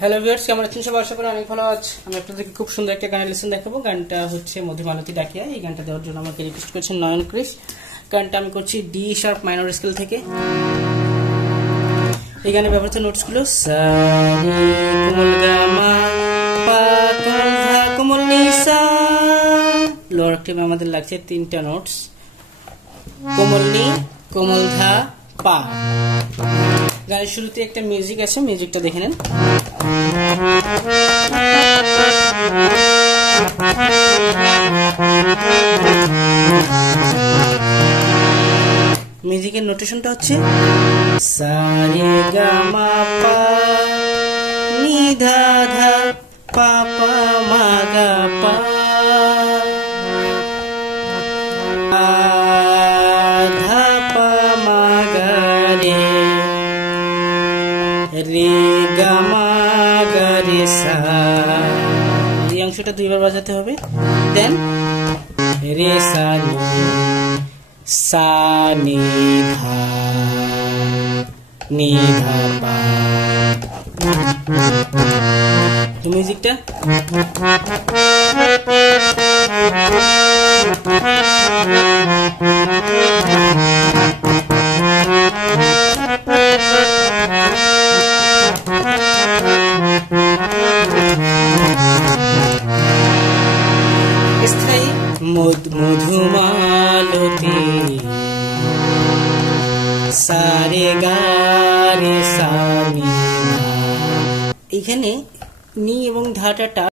Hello viewers, কেমন আছেন সবাই? আশা করি অনেক ভালো আছে। আমি আপনাদেরকে খুব সুন্দর একটা গানের লেসন দেখাবো। গানটা হচ্ছে মধুমালতী ডাকিয়া। এই গানটা দেওয়ার জন্য আমাকে রিকোয়েস্ট করেছেন নয়ন ক্রিস। গানটা আমি করছি ডি শার্প মাইনর স্কেল থেকে। এই গানে ব্যবহৃত নোটসগুলো সা রে কোমল গা মা পা কোমল ধা কোমল নি সা। লোয়ার অক্টেভে আমাদের লাগছে তিনটা নোটস, কোমল নি, কোমল ধা, পা। গানের শুরুতে একটা মিউজিক আছে, মিউজিকটা দেখে নেন। মিউজিকের নোটেশনটা হচ্ছে সা রে গা মা পা নি ধা ধা পা পা মা গা পা ধা পা মা গা রে রে গা মা গা রে সা। এই অংশটা দুইবার বাজাতে হবে। দেন রে সা নি সা নি ধা নি ধা পা। তো মিউজিকটা স্থায়ী মধুমালতী সা রে গা রে সা নি ধা। এখানে নি এবং ধাটা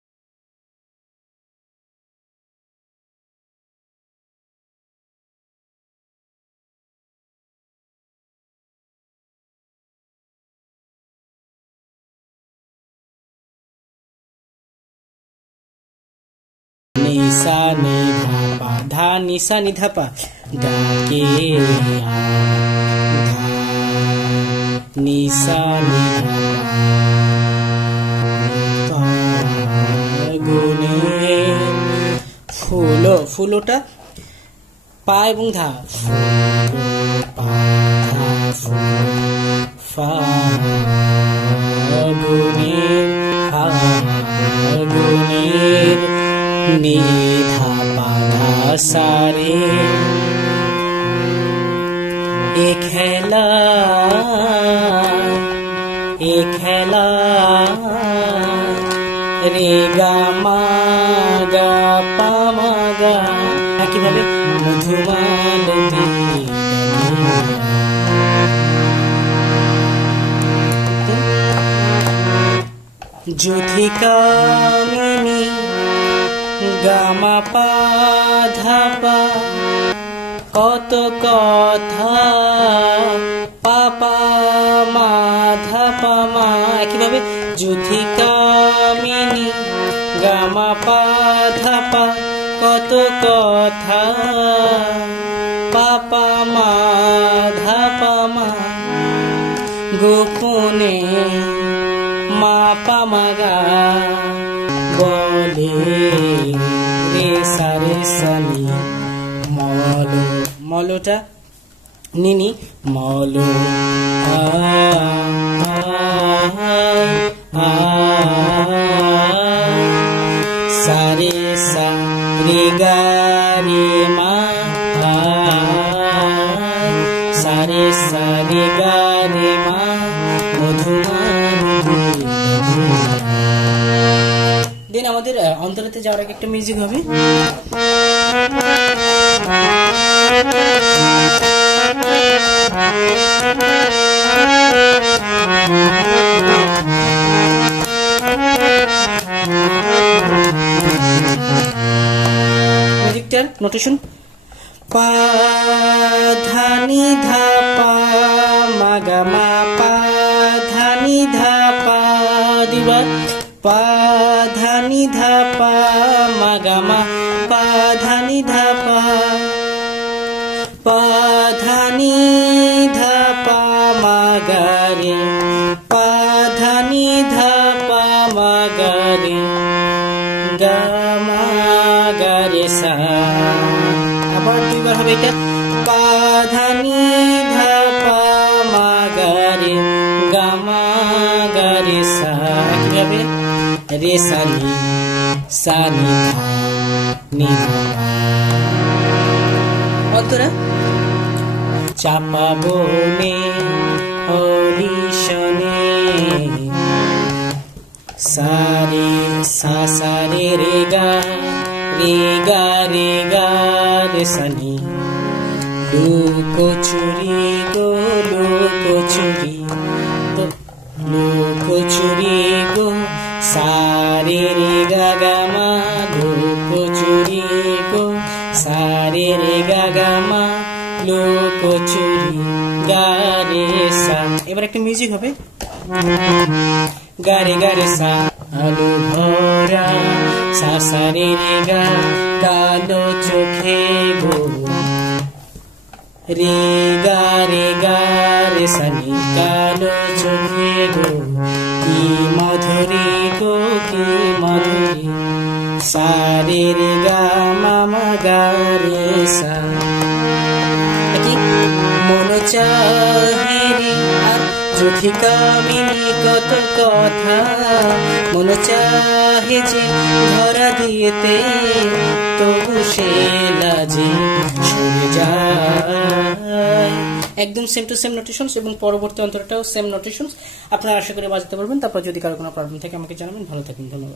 নি সা নি ধা পা ধা নি সা নি ধা পা ডাকে ধা নি সা নি ধা পা গুনে ফুলো। ফুলোটা পা এবং ধা, পা ধা ফা গুনে ফা গুনে নি ধা পা ধা সা রে। এ খেলা রে গা মা গা পা মা গা। একইভাবে মধুমালতী যুথিকামিনী গা মা পা ধা পা কত কথা পা পা মা ধা পা মা। একইভাবে যুথিকামিনী গা মা পা ধা পা কত কথা পা পা মা ধা পা মা। গোপনে মা পা মা গা বলে রে সা রে সা নি মলো। মলোটা নিনি মলো সা রে সা রে গা রে মা সা রে সা রে গা রে মা মধুমালতী। দেন আমাদের অন্তরাতে যাওয়ার আগে একটা মিউজিক হবে। মিউজিকটার নোটেশন পা ধা নি ধা পা মা গা মা পা ধা নি ধা পা দিবার পা ধা নি ধা পা মা গা মা পা ধা নি ধা পা পা ধা নি ধা পা মা গা রে পা ধা নি ধা পা মা গা রে গা মা গা রে সা। আবার দুইবার হবে এটা পা ধা নি ধা পা মা গা রে গা মা গা রে সা। সা নি ধা নি ধা পা। বন্ধুরা, চাপা বনে হরি শোনে সা রে সা সা রে রে গা রে গা রে গা রে সা নি। লুকোচুরি গো লুকোচুরি গো লুকোচুরি গো সা রে রে গা গা মা। লুকোচুরি গো সা রে রে গা গা মা। লুকোচুরি গা রে সা। এবার একটা মিউজিক হবে, গা রে সা। আলু ভরা সা সা রে রে গা। কালো চোখে গো রে গা রে সা নি। কালো চোখে গো কি মধুরী গো কি মধুরী। সা রে রে গা মা মা গা রে সা। মন চাহে রে আর যদি কামিনী কত কথা। মন চাহে যে ধরা দিয়েতে তবু সে লাজে সরে যায়। একদম সেম টু সেম নোটেশনস এবং পরবর্তী অন্তরটাও সেম নোটেশনস। আপনারা আশা করে বাজাতে পারবেন। তারপর যদি কারো কোনো প্রবলেম থাকে আমাকে জানাবেন। ভালো থাকবেন, ধন্যবাদ।